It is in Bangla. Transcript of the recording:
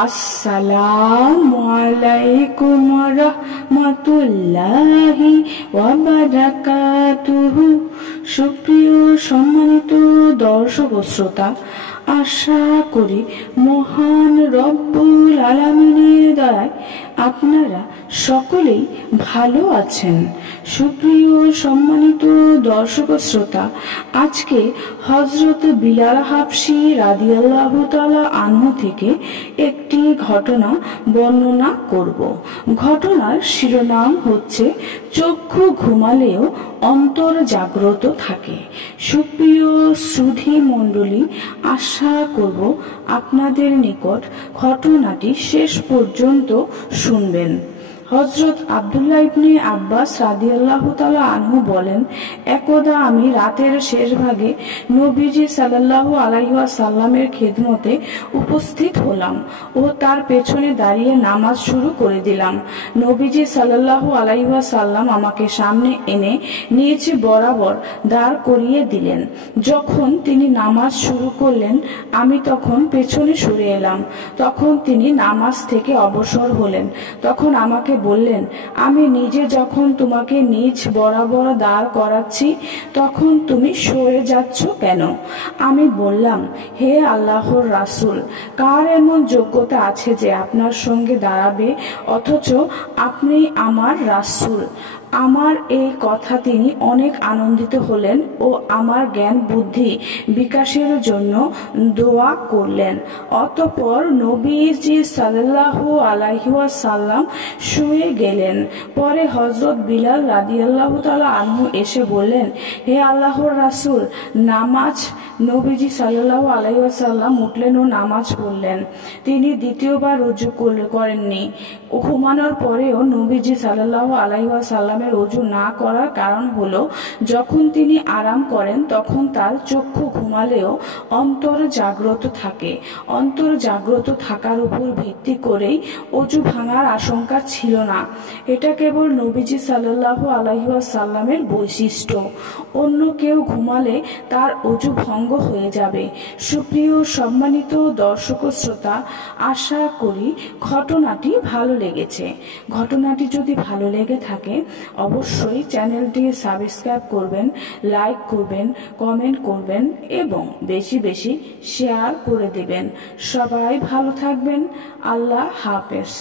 আসসালামু আলাইকুম রাহমাতুল্লাহি ওয়া বারাকাতুহু। সুপ্রিয় সম্মানিত দর্শক ও শ্রোতা, আশা করি মহান রব্বুল আলামিনের দয়ায় আপনারা সকলেই ভালো আছেন। সুপ্রিয় সম্মানিত দর্শক ও শ্রোতা, আজকে হযরত বিলাল হাবশী রাদিয়াল্লাহু তাআলা আনহু থেকে একটি ঘটনা বর্ণনা করব। ঘটনার শিরোনাম হচ্ছে চক্ষু ঘুমালেও অন্তর জাগ্রত থাকে। সুপ্রিয় সুধী মণ্ডলী, আশা করব আপনাদের নিকট ঘটনাটি শেষ পর্যন্ত শুনবেন। হযরত আব্দুল্লাহ ইবনে আব্বাস রাদিয়াল্লাহু তাআলা আনহু বলেন, একদা আমি রাতের শেষ ভাগে নবীজি সাল্লাল্লাহু আলাইহি ওয়াসাল্লামের খিদমতে উপস্থিত হলাম ও তার পেছনে দাঁড়িয়ে নামাজ শুরু করে দিলাম। নবীজি সাল্লাল্লাহু আলাইহি ওয়াসাল্লাম আমাকে সামনে এনে নিজ বরাবর দাঁড় করিয়ে দিলেন। যখন তিনি নামাজ শুরু করলেন, আমি তখন পেছনে সরে এলাম। তখন তিনি নামাজ থেকে অবসর হলেন। তখন আমাকে বললেন, আমি নিজে যখন তোমাকে নিজ বরাবর দাঁড় করাচ্ছি তখন তুমি সরে যাচ্ছ কেন? আমি বললাম, হে আল্লাহর রাসূল, কার এমন যোগ্যতা আছে যে আপনার সঙ্গে দাঁড়াবে অথচ আপনি আমার রাসূল? আমার এই কথা তিনি অনেক আনন্দিত হলেন ও আমার জ্ঞান বুদ্ধি বিকাশের জন্য দোয়া করলেন। অতঃপর নবীজি সাল্লাল্লাহু আলাইহি ওয়াসাল্লাম শুয়ে গেলেন। পরে হযরত বিলাল রাদিয়াল্লাহু তাআলা আনহু এসে বললেন, হে আল্লাহর রাসূল, নামাজ। নবীজি সাল্লাল্লাহু আলাইহি ওয়াসাল্লাম উঠলেন ও নামাজ পড়লেন। তিনি দ্বিতীয়বার রুজু করেননি। ঘুমানোর পরেও নবীজি সাল্লাল্লাহু আলাইহি ওয়াসাল্লামের ওযু না করার কারণ হলো, যখন তিনি আরাম করেন তখন তার চক্ষু ঘুমালেও অন্তর জাগ্রত থাকে। অন্তর জাগ্রত থাকার উপর ভিত্তি করেই ওযু ভাঙার আশঙ্কা ছিল না। এটা কেবল নবীজি সাল্লাল্লাহু আলাইহি ওয়াসাল্লামের বৈশিষ্ট্য। অন্য কেউ ঘুমালে তার ওযু ভঙ্গ হয়ে যাবে। সুপ্রিয় সম্মানিত দর্শক ও শ্রোতা, আশা করি ঘটনাটি ভালো লেগেছে। ঘটনাটি যদি ভালো লেগে থাকে অবশ্যই চ্যানেলটি সাবস্ক্রাইব করবেন, লাইক করবেন, কমেন্ট করবেন এবং বেশি বেশি শেয়ার করে দিবেন। সবাই ভালো থাকবেন। আল্লাহ হাফেজ।